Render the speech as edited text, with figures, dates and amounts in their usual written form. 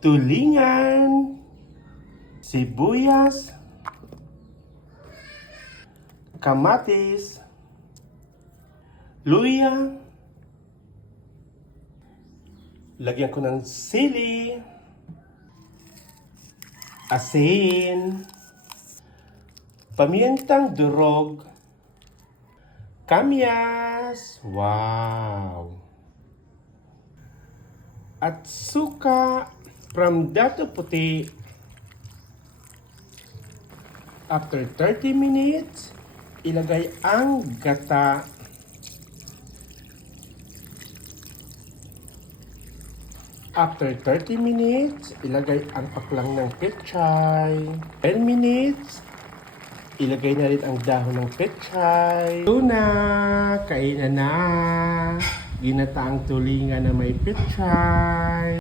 tulingan, sibuyas, kamatis, luya, lagyan ko ng sili, asin, pamintang durog, kamyas, wow! At suka from Dato Puti. After 30 minutes, ilagay ang gata. After 30 minutes, ilagay ang paklang ng pechay. 10 minutes, ilagay na rin ang dahon ng pechay. Ito na, kainan na. Ginataang tulingan na may pechay.